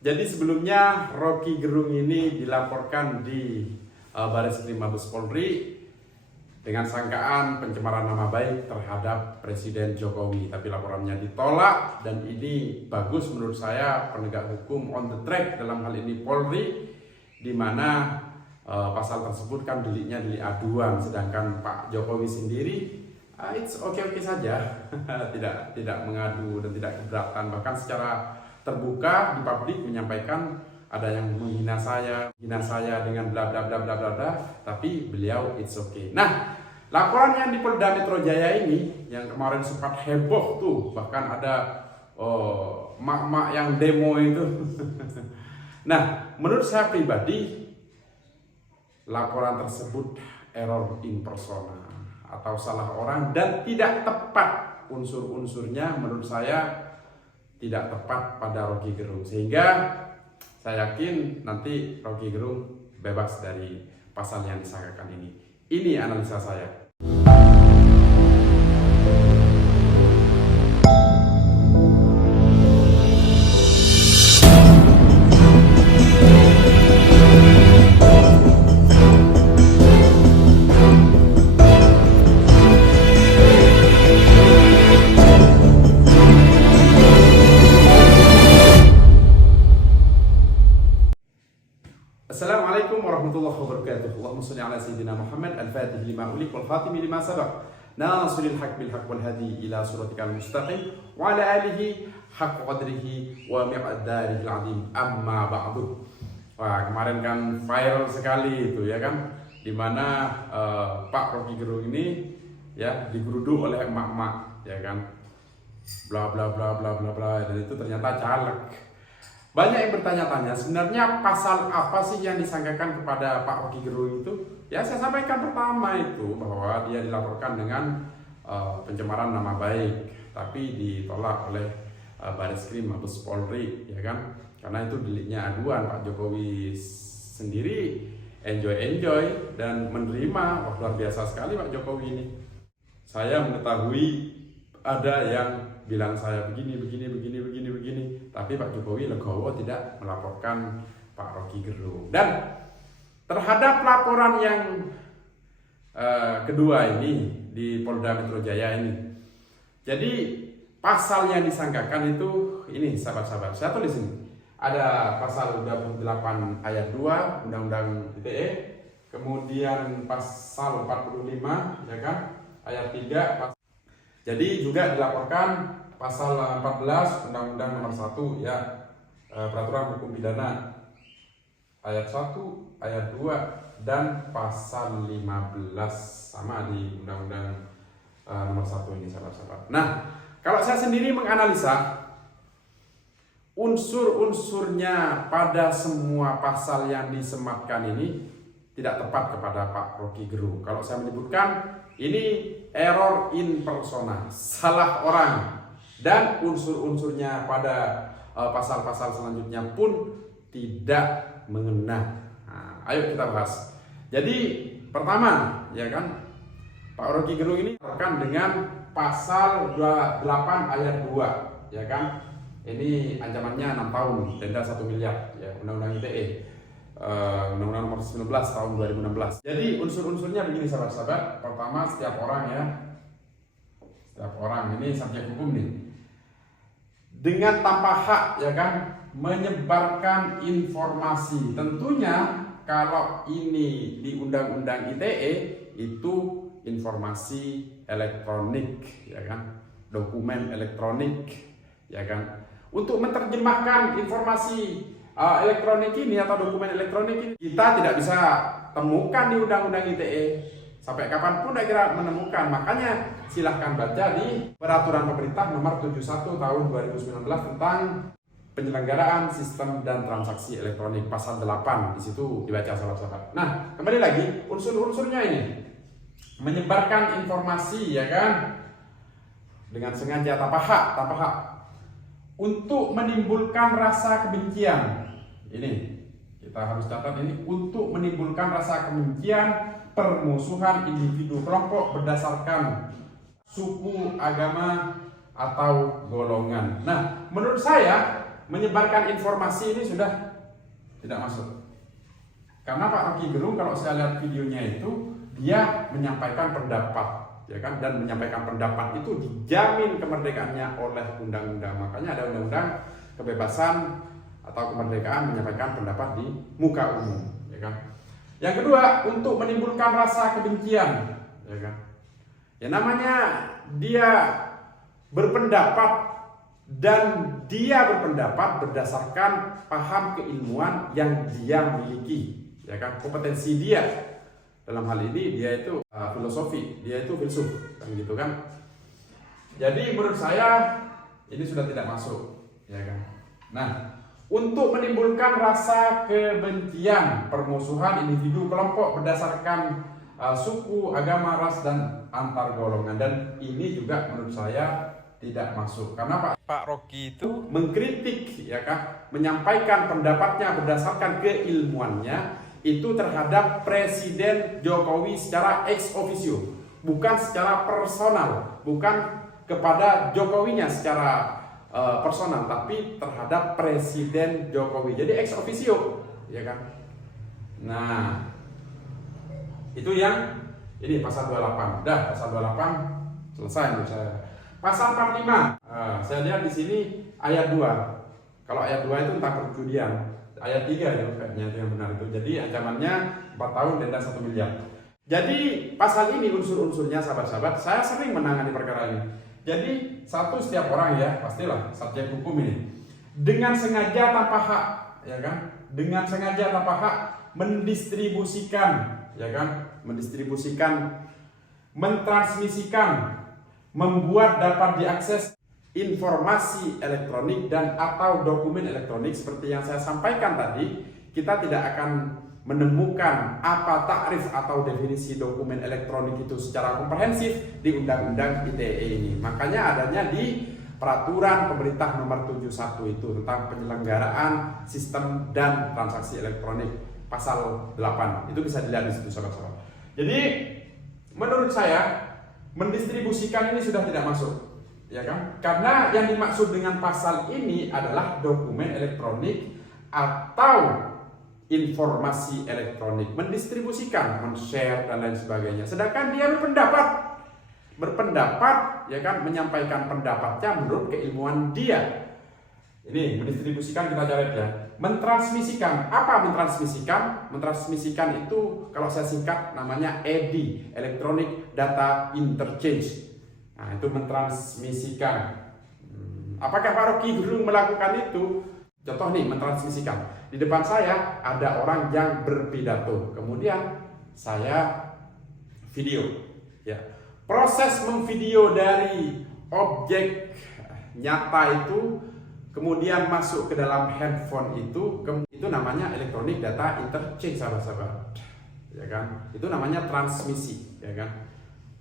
Jadi sebelumnya Rocky Gerung ini dilaporkan di Bareskrim Mabes Polri dengan sangkaan pencemaran nama baik terhadap Presiden Jokowi. Tapi laporannya ditolak dan ini bagus menurut saya, penegak hukum on the track dalam hal ini Polri, di mana pasal tersebut kan deliknya delik aduan, sedangkan Pak Jokowi sendiri it's oke saja, tidak mengadu dan tidak keberatan, bahkan secara terbuka di publik menyampaikan ada yang menghina saya dengan bla bla bla bla bla bla, tapi beliau it's okay. Nah, laporan yang di Polda Metro Jaya ini yang kemarin sempat heboh tuh, bahkan ada mak-mak yang demo itu. Nah, menurut saya pribadi laporan tersebut error in persona atau salah orang dan tidak tepat unsur-unsurnya, menurut saya tidak tepat pada Rocky Gerung, sehingga saya yakin nanti Rocky Gerung bebas dari pasal yang disangkakan ini. Ini analisa saya. Assalamualaikum warahmatullahi wabarakatuh. Allahumma shalli ala sayyidina Muhammad al-fatih lima ulik wal khatimi lima sabaq nasiril haq bil haq wal hadi ila siratikal mustaqim wa ala alihi haqq qadrihi wa miqdarihi al-azim, amma ba'du. Wah, kemarin kan viral sekali itu ya kan, dimana Pak Rocky Gerung ini ya digeruduk oleh emak-emak ya kan, bla bla bla bla bla bla, dan itu ternyata caleg. Banyak yang bertanya-tanya, sebenarnya pasal apa sih yang disangkakan kepada Pak Rocky Gerung itu? Ya, saya sampaikan pertama itu bahwa dia dilaporkan dengan pencemaran nama baik, tapi ditolak oleh Bareskrim Mabes Polri, ya kan? Karena itu deliknya aduan. Pak Jokowi sendiri enjoy dan menerima. Wah, luar biasa sekali Pak Jokowi ini. Saya mengetahui ada yang bilang saya begini, tapi Pak Jokowi legowo tidak melaporkan Pak Rocky Gerung. Dan terhadap laporan yang kedua ini di Polda Metro Jaya ini, jadi pasal yang disangkakan itu ini, sahabat-sahabat, saya tulis ini. Ada pasal 28 ayat 2 Undang-Undang ITE, kemudian pasal 45 ya kan, ayat 3. Jadi juga dilaporkan pasal 14 Undang-Undang Nomor 1 ya, Peraturan Hukum Pidana ayat 1, ayat 2 dan pasal 15 sama di Undang-Undang Nomor 1 ini, sahabat-sahabat. Nah, kalau saya sendiri menganalisa unsur-unsurnya pada semua pasal yang disematkan ini tidak tepat kepada Pak Rocky Gerung. Kalau saya menyebutkan ini error in persona, salah orang, dan unsur-unsurnya pada pasal-pasal selanjutnya pun tidak mengena. Nah, ayo kita bahas. Jadi pertama ya kan, Pak Rocky Gerung ini terkait dengan pasal 28 ayat 2 ya kan. Ini ancamannya 6 tahun, denda 1 miliar ya, Undang-Undang ITE. Undang-Undang Nomor 19 tahun 2016. Jadi unsur-unsurnya begini, sahabat-sahabat. Pertama, setiap orang ini subjek hukum nih, dengan tanpa hak ya kan menyebarkan informasi. Tentunya kalau ini di Undang-Undang ITE itu informasi elektronik ya kan, dokumen elektronik ya kan. Untuk menerjemahkan informasi elektronik ini atau dokumen elektronik ini, kita tidak bisa temukan di Undang-Undang ITE. Sampai kapanpun tidak kira menemukan. Makanya silahkan baca di Peraturan Pemerintah Nomor 71 Tahun 2019 tentang penyelenggaraan sistem dan transaksi elektronik, pasal 8. Di situ dibaca, sahabat-sahabat. Nah, kembali lagi unsur-unsurnya ini. Menyebarkan informasi ya kan, dengan sengaja tanpa hak, untuk menimbulkan rasa kebencian. Ini kita harus catat, ini untuk menimbulkan rasa kebencian, permusuhan individu kelompok berdasarkan suku, agama, atau golongan. Nah, menurut saya menyebarkan informasi ini sudah tidak masuk. Karena Pak Rocky Gerung kalau saya lihat videonya itu dia menyampaikan pendapat, ya kan, dan menyampaikan pendapat itu dijamin kemerdekaannya oleh undang-undang. Makanya ada undang-undang kebebasan atau kemerdekaan menyampaikan pendapat di muka umum, ya kan. Yang kedua, untuk menimbulkan rasa kebencian, ya kan. Ya namanya dia berpendapat dan dia berpendapat berdasarkan paham keilmuan yang dia miliki, ya kan, kompetensi dia. Dalam hal ini dia itu filosofi, dia itu filsuf, kan gitu kan. Jadi menurut saya ini sudah tidak masuk, ya kan. Nah, untuk menimbulkan rasa kebencian, permusuhan individu kelompok berdasarkan suku, agama, ras, dan antar golongan, dan ini juga menurut saya tidak masuk karena Pak Rocky itu mengkritik, ya kan, menyampaikan pendapatnya berdasarkan keilmuannya itu terhadap Presiden Jokowi secara ex officio, bukan secara personal, bukan kepada Jokowinya secara personal, tapi terhadap Presiden Jokowi. Jadi ex officio, ya kan. Nah, itu yang ini pasal 28. Udah, pasal 28 selesai menurut saya. Pasal 45. Saya lihat di sini ayat 2. Kalau ayat 2 itu tentang perjudian. Ayat 3 ya kayaknya itu yang benar itu. Jadi ancamannya 4 tahun denda 1 miliar. Jadi pasal ini unsur-unsurnya sahabat-sahabat, saya sering menangani perkara ini. Jadi satu, setiap orang ya pastilah subjek hukum ini dengan sengaja tanpa hak, ya kan, dengan sengaja tanpa hak mendistribusikan, ya kan, mendistribusikan, mentransmisikan, membuat dapat diakses informasi elektronik dan atau dokumen elektronik. Seperti yang saya sampaikan tadi, kita tidak akan menemukan apa takrif atau definisi dokumen elektronik itu secara komprehensif di Undang-Undang ITE ini. Makanya adanya di Peraturan Pemerintah Nomor 71 itu tentang penyelenggaraan sistem dan transaksi elektronik pasal 8. Itu bisa dilihat di situ sahabat-sahabat. Jadi menurut saya mendistribusikan ini sudah tidak masuk, ya kan? Karena yang dimaksud dengan pasal ini adalah dokumen elektronik atau informasi elektronik, mendistribusikan, men-share dan lain sebagainya. Sedangkan dia berpendapat, ya kan, menyampaikan pendapatnya menurut keilmuan dia. Ini mendistribusikan, kita cari ya. Mentransmisikan, apa mentransmisikan? Mentransmisikan itu kalau saya singkat namanya EDI, Electronic Data Interchange. Nah, itu mentransmisikan. Apakah Pak Rocky Gerung melakukan itu? Contoh nih, mentransmisikan. Di depan saya ada orang yang berpidato, kemudian saya video. Ya, proses memvideo dari objek nyata itu kemudian masuk ke dalam handphone itu namanya electronic data interchange, sahabat-sahabat. Ya kan? Itu namanya transmisi, ya kan?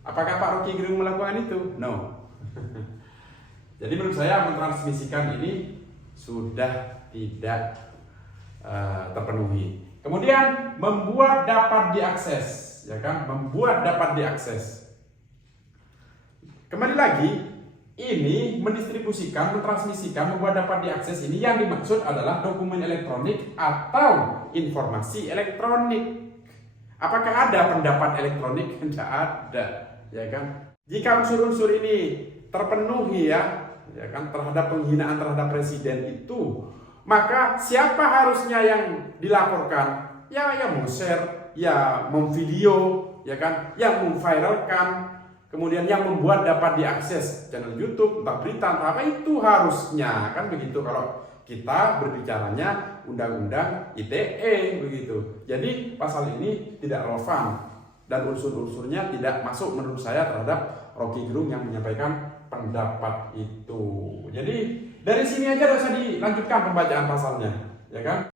Apakah Pak Rocky Gerung melakukan itu? No. Jadi menurut saya mentransmisikan ini sudah tidak terpenuhi. Kemudian membuat dapat diakses, ya kan? Membuat dapat diakses. Kembali lagi, ini mendistribusikan, mentransmisikan, membuat dapat diakses ini yang dimaksud adalah dokumen elektronik atau informasi elektronik. Apakah ada pendapat elektronik? Tidak ada, ya kan? Jika unsur-unsur ini terpenuhi ya kan, terhadap penghinaan terhadap presiden itu, maka siapa harusnya yang dilaporkan? Ya yang share, ya memvideo, ya kan, yang memviralkan, kemudian yang membuat dapat diakses channel YouTube, entah berita, entah apa, itu harusnya kan begitu kalau kita berbicaranya Undang-Undang ITE begitu. Jadi pasal ini tidak relevan dan unsur-unsurnya tidak masuk menurut saya terhadap Rocky Gerung yang menyampaikan pendapat itu. Jadi dari sini aja tidak usah dilanjutkan pembacaan pasalnya, ya kan?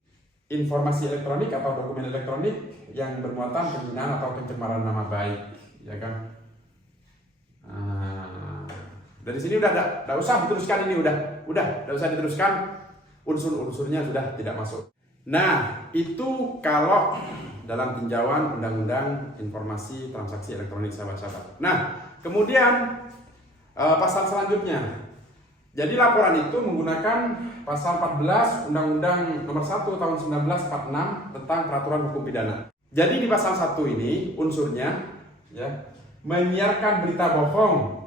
Informasi elektronik atau dokumen elektronik yang bermuatan penghinaan atau pencemaran nama baik, ya kan? Dari sini udah tidak usah diteruskan ini, udah tidak usah diteruskan, unsur-unsurnya sudah tidak masuk. Nah, itu kalau dalam tinjauan Undang-Undang Informasi Transaksi Elektronik, sahabat-sahabat. Nah, kemudian pasal selanjutnya Jadi laporan itu menggunakan pasal 14 Undang-Undang Nomor 1 Tahun 1946 tentang Peraturan Hukum Pidana. Jadi di pasal 1 ini unsurnya ya, menyiarkan berita bohong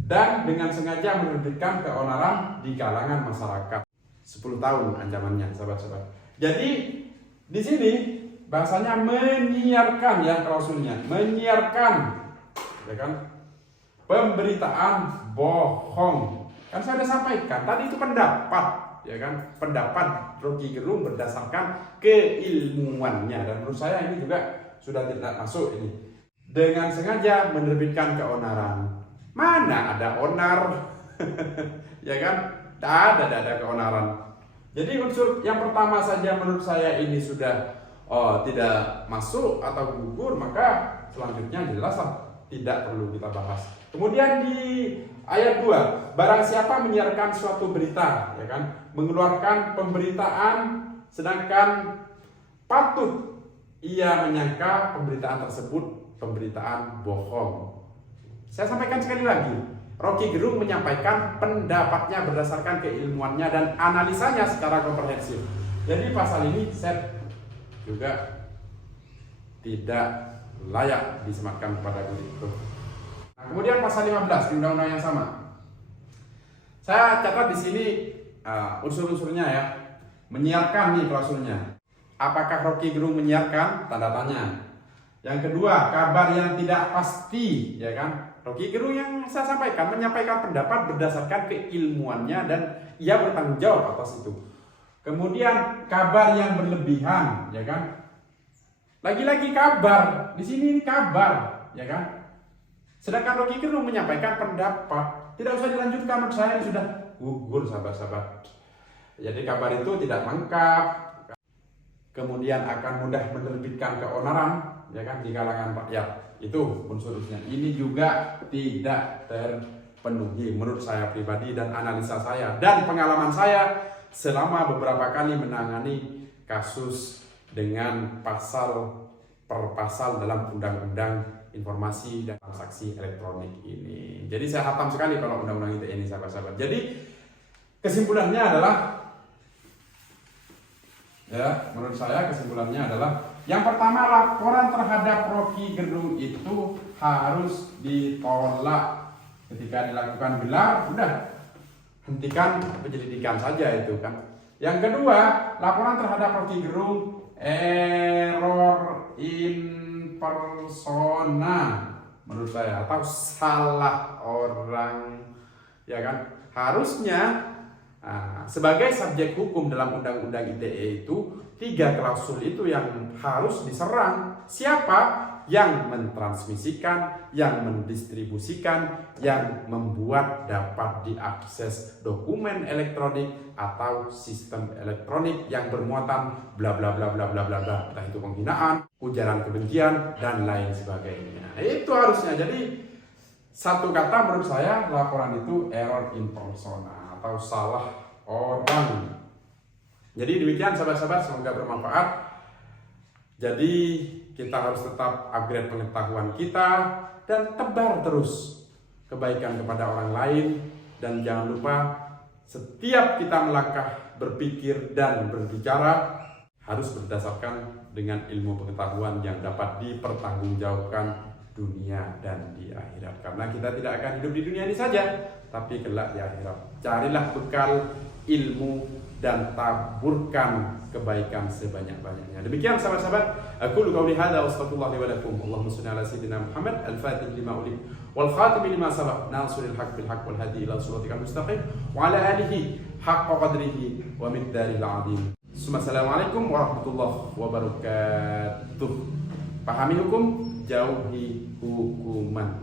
dan dengan sengaja menerbitkan keonaran di kalangan masyarakat. 10 tahun ancamannya, sahabat-sahabat. Jadi di sini bahasanya menyiarkan ya, klausulnya menyiarkan ya kan, pemberitaan bohong. Kan saya sudah sampaikan tadi itu pendapat ya kan, pendapat Rocky Gerung berdasarkan keilmuannya, dan menurut saya ini juga sudah tidak masuk ini. Dengan sengaja menerbitkan keonaran. Mana ada onar? Ya kan? Tak ada keonaran. Jadi unsur yang pertama saja menurut saya ini sudah tidak masuk atau gugur, maka selanjutnya jelaslah tidak perlu kita bahas. Kemudian di ayat 2, barang siapa menyiarkan suatu berita, ya kan, mengeluarkan pemberitaan sedangkan patut ia menyangka pemberitaan tersebut pemberitaan bohong. Saya sampaikan sekali lagi, Rocky Gerung menyampaikan pendapatnya berdasarkan keilmuannya dan analisanya secara komprehensif. Jadi pasal ini saya juga tidak layak disematkan kepada itu. Nah, kemudian pasal 15 di undang-undang yang sama. Saya catat di sini unsur-unsurnya ya. Menyiarkan nih klausulnya. Apakah Rocky Gerung menyiarkan? Tanda tanya. Yang kedua, kabar yang tidak pasti, ya kan? Rocky Gerung yang saya sampaikan menyampaikan pendapat berdasarkan keilmuannya dan ia bertanggung jawab atas itu. Kemudian kabar yang berlebihan, ya kan? Lagi-lagi kabar, di sini kabar, ya kan? Sedangkan Rocky Gerung menyampaikan pendapat, tidak usah dilanjutkan, menurut saya ini sudah gugur, sahabat-sahabat. Jadi kabar itu tidak lengkap, kemudian akan mudah menerbitkan keonaran, ya kan, di kalangan rakyat. Itu unsurnya. Ini juga tidak terpenuhi menurut saya pribadi dan analisa saya dan pengalaman saya selama beberapa kali menangani kasus dengan pasal per pasal dalam Undang-Undang Informasi dan Transaksi Elektronik ini. Jadi saya hatam sekali kalau Undang-Undang ITE ini, sahabat-sahabat. Jadi kesimpulannya adalah, ya, menurut saya kesimpulannya adalah yang pertama, laporan terhadap Rocky Gerung itu harus ditolak. Ketika dilakukan gelar, sudah hentikan penyelidikan saja itu kan. Yang kedua, laporan terhadap Rocky Gerung error in persona menurut saya, atau salah orang, ya kan. Harusnya sebagai subjek hukum dalam Undang-Undang ITE itu 3 klausul itu yang harus diserang. Siapa yang mentransmisikan, yang mendistribusikan, yang membuat dapat diakses dokumen elektronik atau sistem elektronik yang bermuatan bla bla bla bla bla bla bla, entah itu penghinaan, ujaran kebencian dan lain sebagainya. Itu harusnya. Jadi satu kata menurut saya, laporan itu error in persona atau salah orang. Jadi demikian sahabat-sahabat, semoga bermanfaat. Jadi kita harus tetap upgrade pengetahuan kita dan tebar terus kebaikan kepada orang lain. Dan jangan lupa, setiap kita melangkah, berpikir dan berbicara harus berdasarkan dengan ilmu pengetahuan yang dapat dipertanggungjawabkan dunia dan di akhirat. Karena kita tidak akan hidup di dunia ini saja, tapi kelak di akhirat. Carilah bekal ilmu dan taburkan kebaikan sebanyak-banyaknya. Demikian sahabat-sahabat, aku qauli hadza wa astaghfirullah li wa lakum. Allahumma shalli ala sayyidina Muhammad al-fatih lima ulim wal khatim lima sabaq nasiril haqq bil haqq wal hadi ila siratikal mustaqim wa ala alihi haqqa qadrihi wa miqdaril azim. Assalamualaikum warahmatullahi wabarakatuh. Pahami hukum, jauhi hukuman.